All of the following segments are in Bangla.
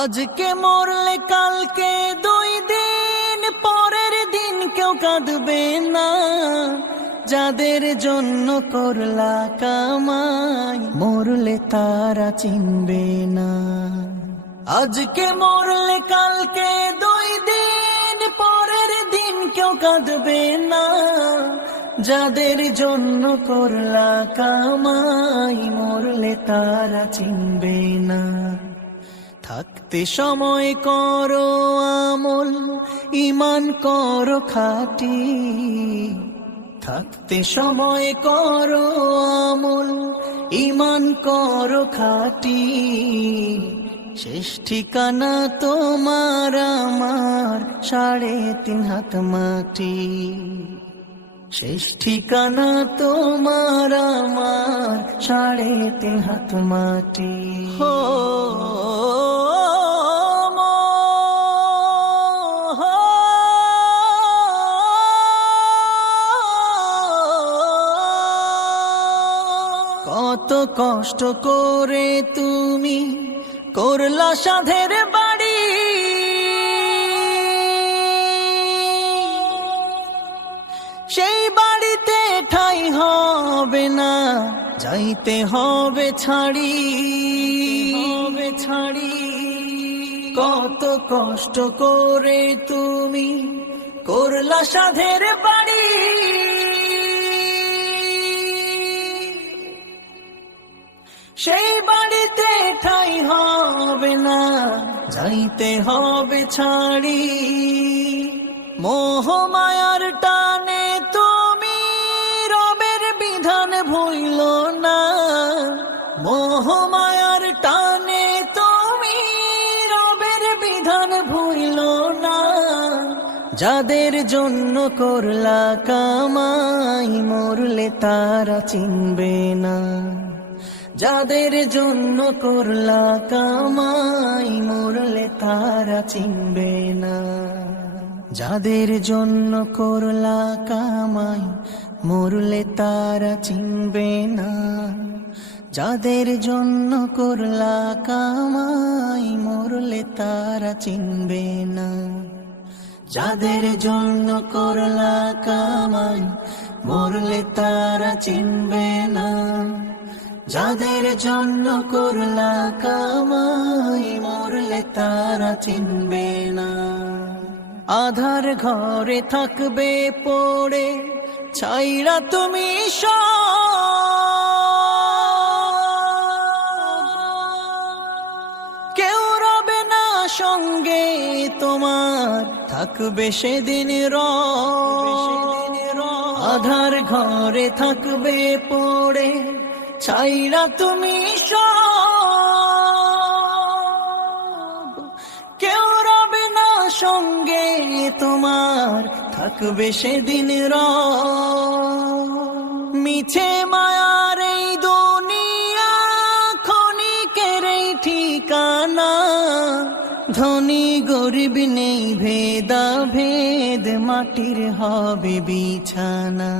আজকে মরলে কালকে 2 দিন পরের দিন কেউ কাঁদবে না। যাদের জন্য করলা কামাই মরলে তারা চিনবে না। আজকে মরলে কালকে 2 দিন পরের দিন কেউ কাঁদবে না। যাদের জন্য করলা কামাই মরলে তারা চিনবে না। থাকতে সময় করো আমল, ঈমান করো খাঁটি। থাকতে সময় করো আমল, ঈমান করো খাঁটি। শেষ ঠিকানা তোমার আমার 3.5 হাত মাটি। শেষ ঠিকানা তোমার আমার 3.5 হাত মাটি। হো কত কষ্ট করে তুমি করলা সাধের বাড়ি। সেই বাড়িতে ঠাঁই হবে না, যাইতে হবে ছাড়ি। কত কষ্ট করে তুমি করলা সাধের বাড়ি। সেই বাড়িতে ঠাঁই হবে না, যাইতে হবে ছাড়ি। মোহ মায়ার টানে তুমি রবের বিধান ভুইল না। মোহ মায়ার টানে তুমি রবের বিধান ভুইল না। যাদের জন্য করলা কামাই মরলে তারা চিনবে না। যাদের জন্য করলা কামাই মরলে তারা চিনবে না। যাদের জন্য করলা কামাই মরলে তারা চিনবে না। যাদের জন্য করলা কামাই মরলে তারা চিনবে না। যাদের জন্য করলা কামাই মরলে তারা চিনবে না। যাদের জন্য করলা কামাই মরলে তারা চিনবে না। আধার ঘরে থাকবে পড়ে ছাইরা তুমি কেউ রবে না সঙ্গে তোমার, থাকবে সেদিন আধার ঘরে থাকবে পড়ে ছাইরা তুমি কেউ রবে না সঙ্গে তোমার, থাকবে সেদিন মিছে মায়ার এই দুনিয়া ক্ষণিকের এই ঠিকানা। ধনী গরিব নেই ভেদা ভেদ, মাটির হবে বিছানা।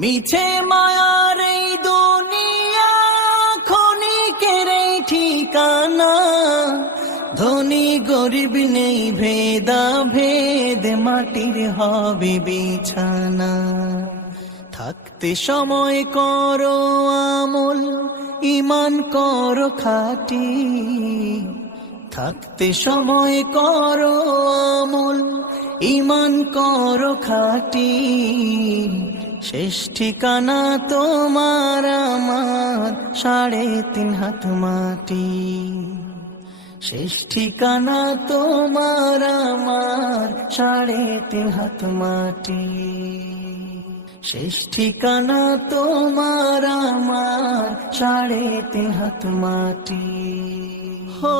মিছে মায়ার এই দুনিয়া ক্ষণিকের এই ঠিকানা। ধনী গরিব নেই ভেদা ভেদ, মাটির হবে বিছানা। থাকতে সময় করো আমল, ঈমান করো খাঁটি। থাকতে সময় করো আমল, ঈমান করো খাঁটি। শেষ ঠিকানা তোমার আমার 3.5 হাত মাটি। শেষ ঠিকানা তোমার আমার 3.5 হাত মাটি। শেষ ঠিকানা তোমার আমার 3.5 হাত মাটি। হো